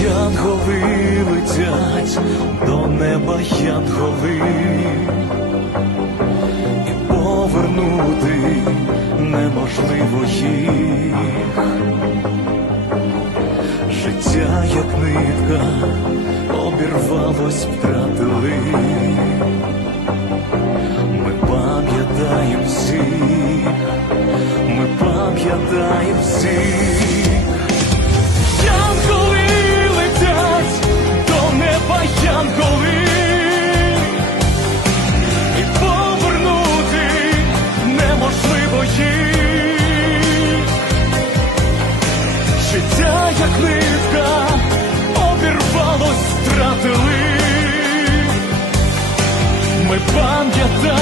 Янголи летять до неба янголи, і повернути неможливо їх. Життя, як нитка, обірвалось, втратили. Ми пам'ятаємо всіх, ми пам'ятаємо всіх.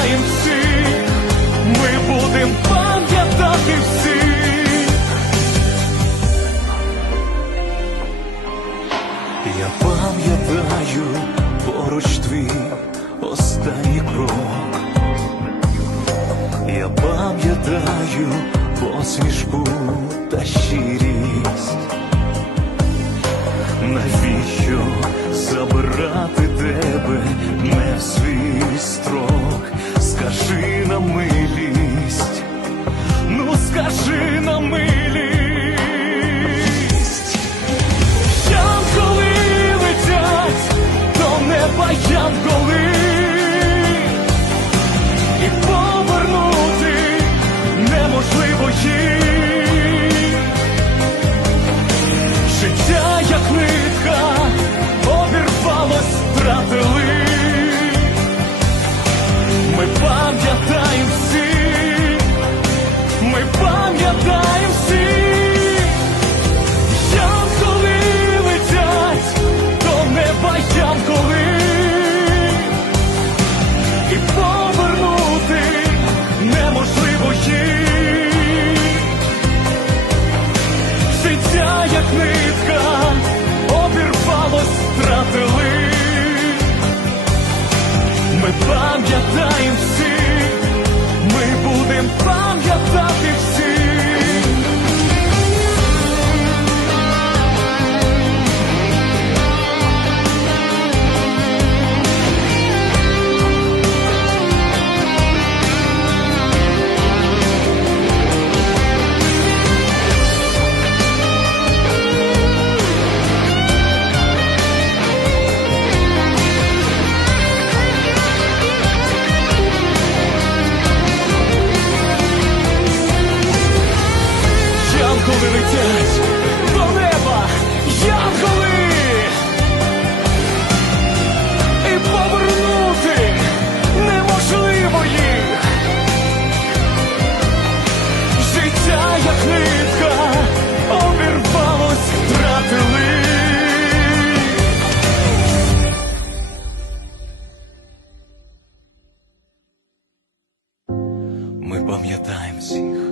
Пам'ятаємо всіх, ми будем пам'ятати всіх. Я пам'ятаю поруч твій останній крок. Я пам'ятаю посмішку та щирість. Навіщо забирати тебе не в свій строк? Скажи на милість. Янголи летять то неба янголи, повернути неможливо їх. Життя, як нитка, обірвалось, втратили. Ми пам'ятаємо пам'ятаємо всіх.